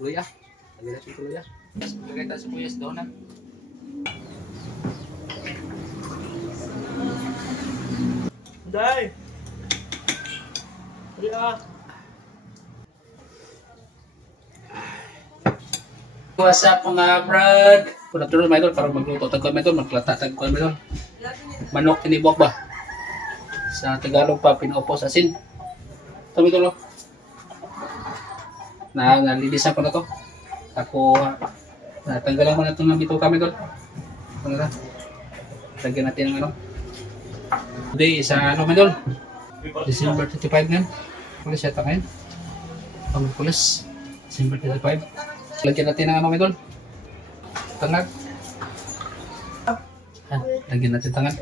Luya. Lagyan natin ito luya. Lagay tayo sibuyas daw na. Day! Luya! What's up mga brad? Kung natuloy mga idol, para magluto tagkuhan mga idol, magplata tagkuhan mga idol. Manok tinibok ba? Sa Tagalog pa, pinaupo sa asin. Ito mga idol, nalilisan ko na to. Ako, natanggalan ko na ito ng bito kami idol. Ano na? Lagyan natin ng ano. Today, sa ano mga idol? December 25 ngayon. Pulis yata ngayon. Pag-pulis. December 25. Lagyan natin ng ano mga idol. Tangag. Lagyan natin tangag.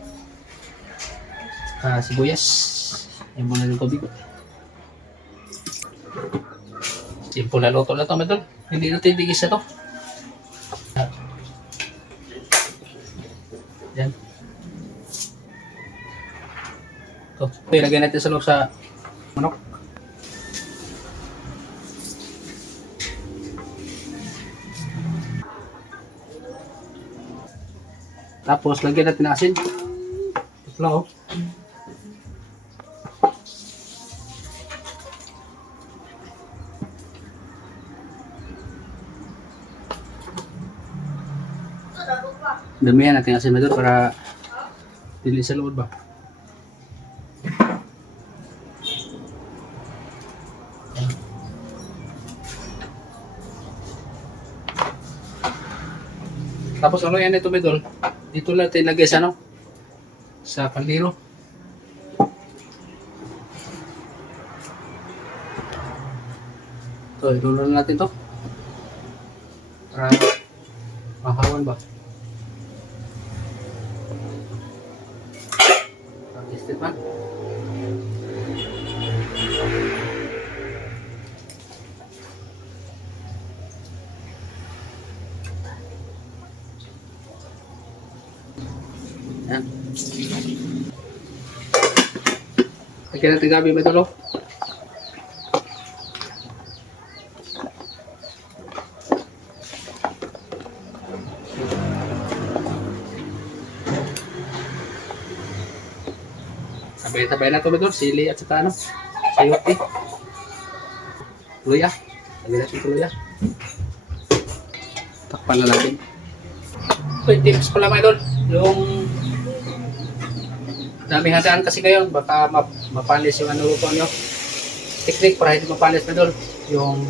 Sibuyas. Yung muna ng tubig. Simple na luto na ito mga idol. Hindi natin digis na ito. Yan. Ito. Lagyan natin sa loob sa manok. Tapos lagyan natin ng asin. Ito lang oh. Damihan natin asin medyo para dili sa loob ba. Tapos ano yan ito medol? Dito natin lagay sa ano? Sa kaldero. Ito, ilulo na natin to. Para mahawan ba? Pag-istit man. Yan. Lagyan natin gabi ba ito, lo? Sabay-sabay na ito, Bedor. Sili at saka ano, sayote. Luya. Lagyan natin ito luya. Takpan na natin. So, yung tips pala, mga idol. Yung dami handaan kasi ngayon, baka mapanis yung ano luto nyo. Teknik para hindi mapanis, mga idol. Yung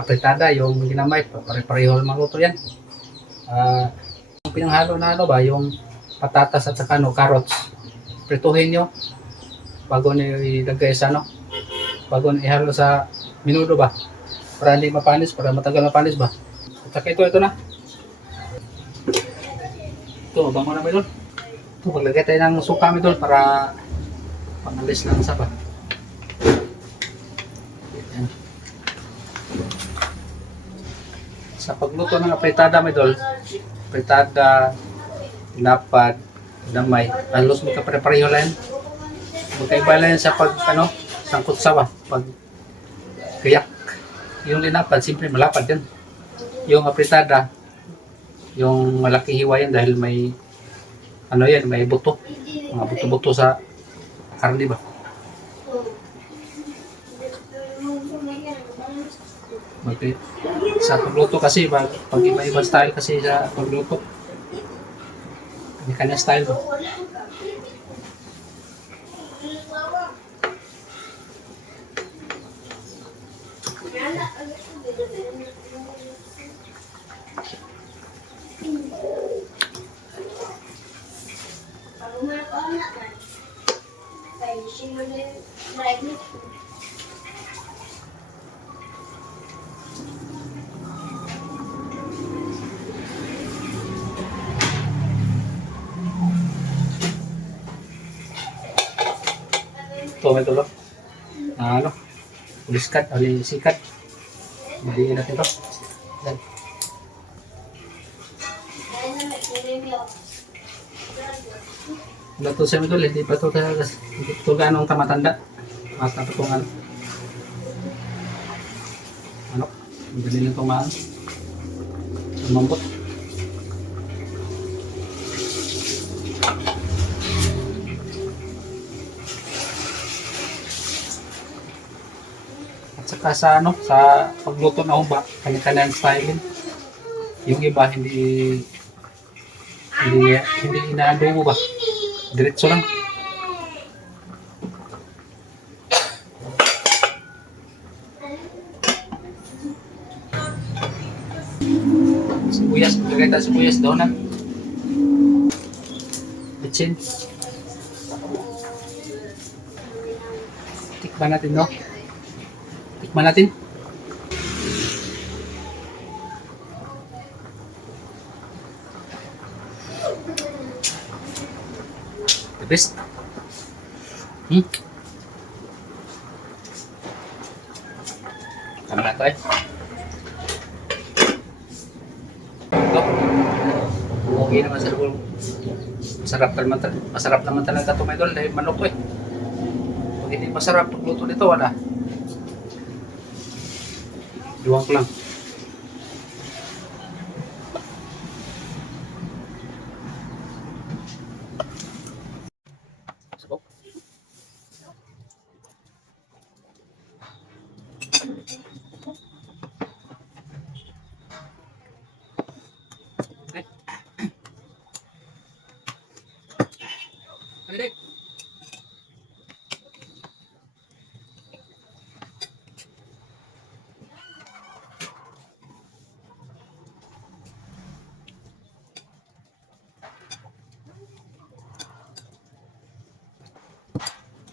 apritada, yung ginamay, pare-pareho mga luto yan. Yung pinanghalo na ano ba, yung patatas at saka ano, carrots. Prituhin nyo bago nyo ilagay sa ano, bago nyo ihalo sa minudo ba, para hindi mapanis, para matagal mapanis ba. At saka ito na. Ito, bango na medol. Ito, maglagay tayo ng suka medol para pangalis lang sa ba. Yan. Sa pagluto ng apritada medol, apritada, lapad, damay, halos magkapare-pareho lang yan. Magkaiba lang yan sa pag, ano, sangkot sawa, pag kayak. Yung linapad, simple malapad yan. Yung apritada, yung malaki hiwa yan dahil may, ano yan, may buto. Mga buto-buto sa karne ba. Okay. Sa pagluto kasi, pag iba-iba style kasi sa pagluto. May kanya style ba? Tomato lo. Ano? Puliskat, ali sikat. Hindi natin to. Yan. Bato siya medol, hindi pa ito talaga. Hindi ito ganong tamatanda. Mas na ito kung ano. Ano? Ang dali lang tumaan. Lumambot. At saka sa ano, sa pagluto na humba, kanya-kanya ang styling. Yung iba hindi inaadobo ba? Diretso lang. Sibuyas, lagay tayo sibuyas daw na. Bitsin. Tikman natin, no? Tikman natin. The best. Tama na to eh. Ito. Okay naman sa loob. Masarap naman talaga ito, mga idol, dahil manok ko eh. Pag hindi masarap pagluto nito, wala. Duwang ko lang. Sabok. Okay. Dali.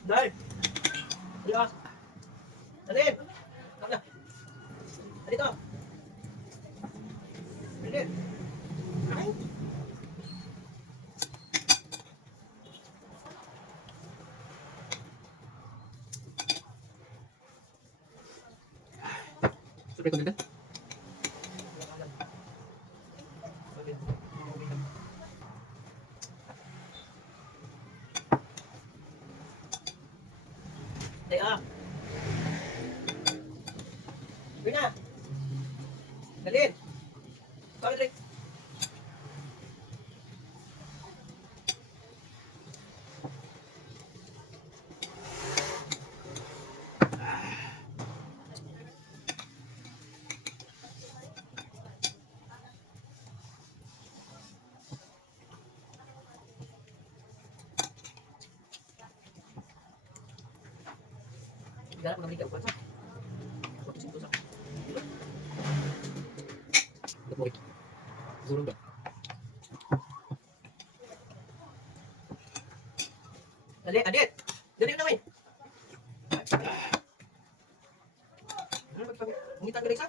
Day! Dali! Dali! Dali! Dito! Dali! Ay! Sabi ko na. Day ah! Dali na! Dali! Kami dali! Ganap ko ng ligaw ko ito. Bakit sinto sa... Bakit? Siguro ba? Dali! Adit! Dali na namin! Ano ba ito? Ngita ka rin sa?